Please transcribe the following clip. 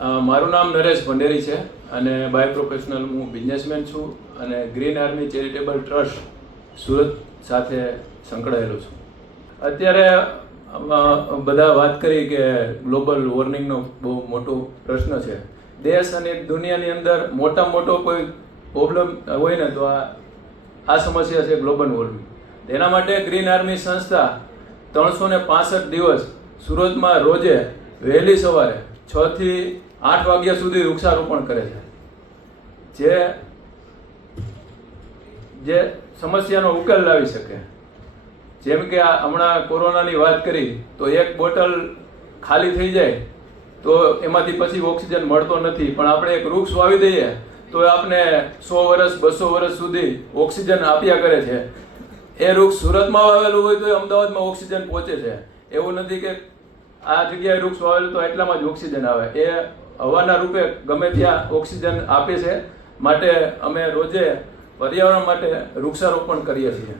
મારું નામ નરેશ ભંડેરી છે અને બાય પ્રોફેશનલ હું બિઝનેસમેન છું અને green army charitable trust Surat સાથે સંકળાયેલો છું. અત્યારે બધા વાત કરી કે ગ્લોબલ વોર્મિંગનો બહુ મોટો પ્રશ્ન છે. દેશ અને દુનિયાની અંદર મોટા મોટો કોઈ પ્રોબ્લેમ હોય ને તો આ આ સમસ્યા છે ગ્લોબલ વોર્મિંગ તેના માટે ગ્રીન આર્મી સંસ્થા ત્રણસો ને દિવસ સુરતમાં રોજે વહેલી સવારે છ થી આઠ વાગ્યા સુધી વૃક્ષારોપણ કરે છે. જે જે સમસ્યાનો ઉકેલ લાવી શકે. જેમ કે હમણાં કોરોનાની વાત કરી, તો એક બોટલ ખાલી થઈ જાય, તો એમાંથી પછી ઓક્સિજન મળતો નથી. પણ આપણે એક વૃક્ષ વાવી દઈએ, તો એ આપને સો વર્ષ બસો વર્ષ સુધી ઓક્સિજન આપ્યા કરે છે. એ વૃક્ષ સુરતમાં વાવેલું હોય તો એ અમદાવાદમાં ઓક્સિજન પહોંચે છે. એવું નથી કે આ જગ્યાએ વૃક્ષ વાવેલું તો એટલામાં જ ઓક્સિજન આવે. એ હવાના રૂપે ગમે ત્યાં ઓક્સિજન આપે છે. માટે અમે રોજે પર્યાવરણ માટે વૃક્ષારોપણ કરીએ છીએ.